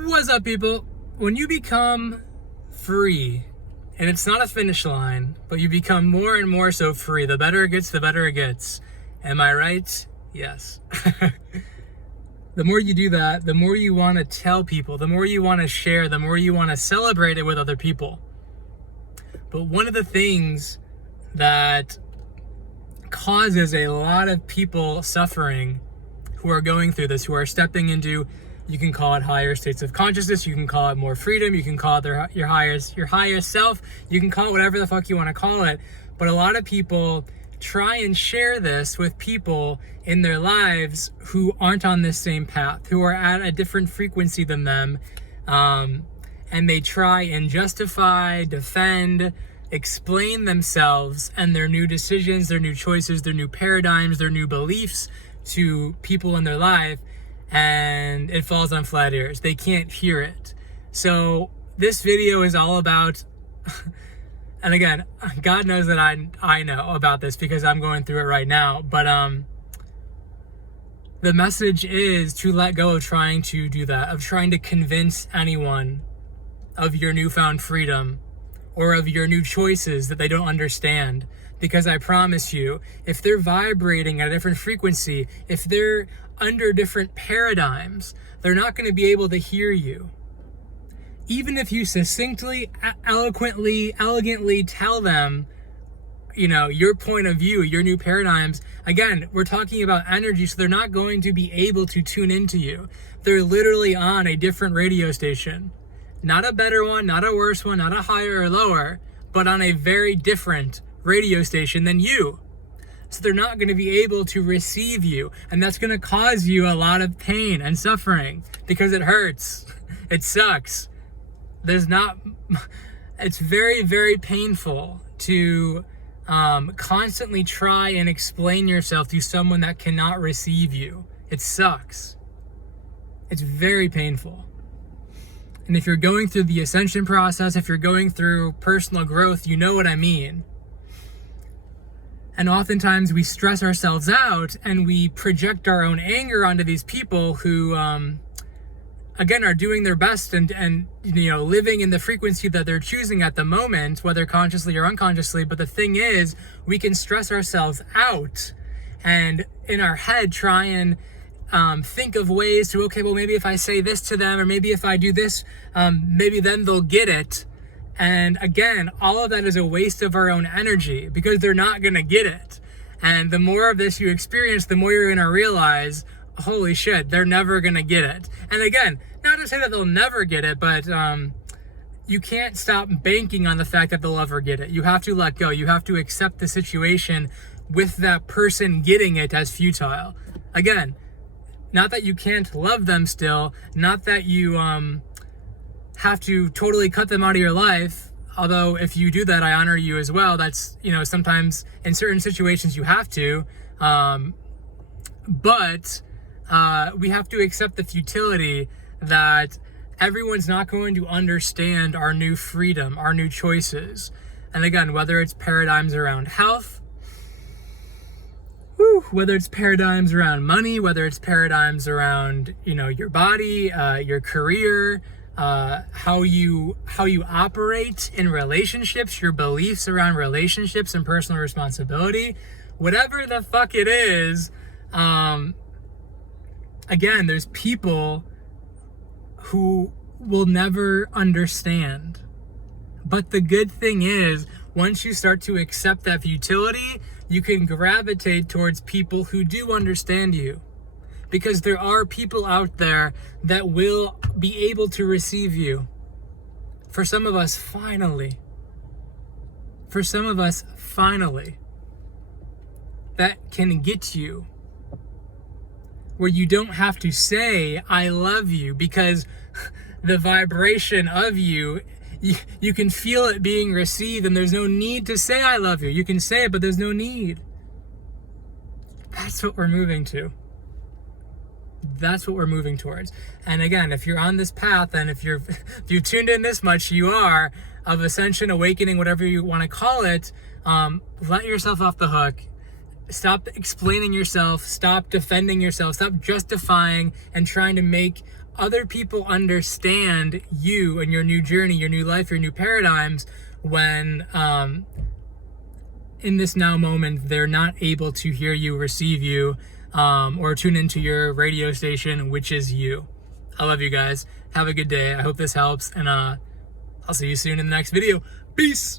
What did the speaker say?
What's up, people? When you become free, and it's not a finish line, but you become more and more so free, the better it gets, the better it gets. Am I right? Yes. The more you do that, the more you want to tell people, the more you want to share, the more you want to celebrate it with other people. But one of the things that causes a lot of people suffering who are going through this, who are stepping into, you can call it higher states of consciousness, you can call it more freedom, you can call it your highest self, you can call it whatever the fuck you want to call it. But a lot of people try and share this with people in their lives who aren't on this same path, who are at a different frequency than them, and they try and justify, defend, explain themselves and their new decisions, their new choices, their new paradigms, their new beliefs to people in their life, and it falls on flat ears. They can't hear it. So this video is all about, and again, God knows that I know about this because I'm going through it right now, but the message is to let go of trying to do that, of trying to convince anyone of your newfound freedom or of your new choices that they don't understand. Because I promise you, if they're vibrating at a different frequency, if they're under different paradigms, they're not going to be able to hear you. Even if you succinctly, eloquently, elegantly tell them, your point of view, your new paradigms, again, we're talking about energy, so they're not going to be able to tune into you. They're literally on a different radio station. Not a better one, not a worse one, not a higher or lower, but on a very different radio station than you. So they're not going to be able to receive you, and that's going to cause you a lot of pain and suffering because it hurts. It sucks. It's very, very painful to constantly try and explain yourself to someone that cannot receive you. It sucks. It's very painful. And if you're going through the ascension process, if you're going through personal growth, you know what I mean. And oftentimes we stress ourselves out and we project our own anger onto these people who, again, are doing their best and living in the frequency that they're choosing at the moment, whether consciously or unconsciously. But the thing is, we can stress ourselves out and in our head try and think of ways to, okay, well, maybe if I say this to them, or maybe if I do this, maybe then they'll get it. And again, all of that is a waste of our own energy because they're not going to get it. And the more of this you experience, the more you're going to realize, holy shit, they're never going to get it. And again, not to say that they'll never get it, but you can't stop banking on the fact that they'll ever get it. You have to let go. You have to accept the situation with that person getting it as futile. Again, not that you can't love them still, not that you have to totally cut them out of your life, although if you do that, I honor you as well. That's, sometimes in certain situations you have to, but we have to accept the futility that everyone's not going to understand our new freedom, our new choices. And again, whether it's paradigms around health, whether it's paradigms around money, whether it's paradigms around, your body, your career, how you operate in relationships, your beliefs around relationships and personal responsibility, whatever the fuck it is, again, there's people who will never understand. But the good thing is, once you start to accept that futility, you can gravitate towards people who do understand you. Because there are people out there that will be able to receive you. For some of us, finally. That can get you where you don't have to say, I love you, because the vibration of you can feel it being received, and there's no need to say I love you. You can say it, but there's no need. That's what we're moving to. That's what we're moving towards. And again, if you're on this path, and if you've tuned in this much, you are, of ascension, awakening, whatever you want to call it, let yourself off the hook. Stop explaining yourself. Stop defending yourself. Stop justifying and trying to make other people understand you and your new journey, your new life, your new paradigms when in this now moment they're not able to hear you, receive you, or tune into your radio station, which is you. I love you guys. Have a good day. I hope this helps, and I'll see you soon in the next video. Peace.